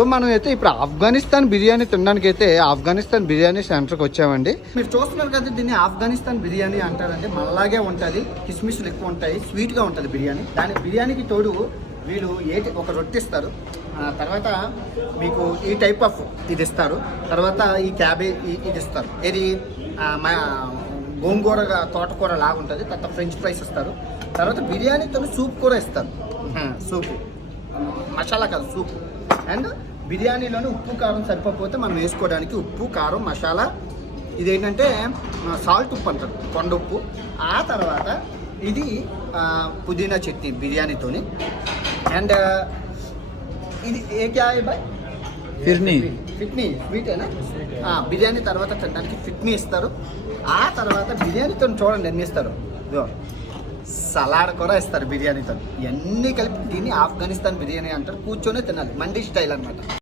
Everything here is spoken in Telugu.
సో మనం అయితే ఇప్పుడు ఆఫ్ఘనిస్తాన్ బిర్యానీ తినడానికి అయితే ఆఫ్ఘనిస్తాన్ బిర్యానీ సెంటర్కి వచ్చామండి. మీరు చూస్తున్నారు కదా, దీన్ని ఆఫ్ఘనిస్తాన్ బిర్యానీ అంటారండి. మనలాగే ఉంటుంది, కిస్మిస్లు ఎక్కువ ఉంటాయి, స్వీట్గా ఉంటుంది బిర్యానీ. దాని బిర్యానీకి తోడు వీళ్ళు ఒక రొట్టె ఇస్తారు, తర్వాత మీకు ఈ టైప్ ఆఫ్ ఇది ఇస్తారు, తర్వాత ఈ క్యాబేజ్ ఇది ఇస్తారు, ఇది గోంగూర తోటకూర లాగా ఉంటుంది, తర్వాత ఫ్రెంచ్ ఫ్రైస్ ఇస్తారు, తర్వాత బిర్యానీతో సూప్ కూడా ఇస్తారు. సూపు మసాలా కాదు, సూప్. అండ్ బిర్యానీలోనే ఉప్పు కారం సరిపోతే మనం వేసుకోవడానికి ఉప్పు కారం మసాలా, ఇదేంటంటే సాల్ట్ ఉప్పు అంటారు, కొండ ఉప్పు. ఆ తర్వాత ఇది పుదీనా చట్నీ బిర్యానీతోని. అండ్ ఇది ఏ క్యాయ్ బాయ్ ఫిట్నీ స్వీటేనా. బిర్యానీ తర్వాత తినడానికి ఫిట్నీ ఇస్తారు. ఆ తర్వాత బిర్యానీతో చూడండి ఎన్ని ఇస్తారు, సలాడ్ కూడా ఇస్తారు బిర్యానీతో. ఇవన్నీ కలిపి దీన్ని ఆఫ్ఘనిస్తాన్ బిర్యానీ అంటారు. కూర్చొనే తినాలి, మండీ స్టైల్ అనమాట.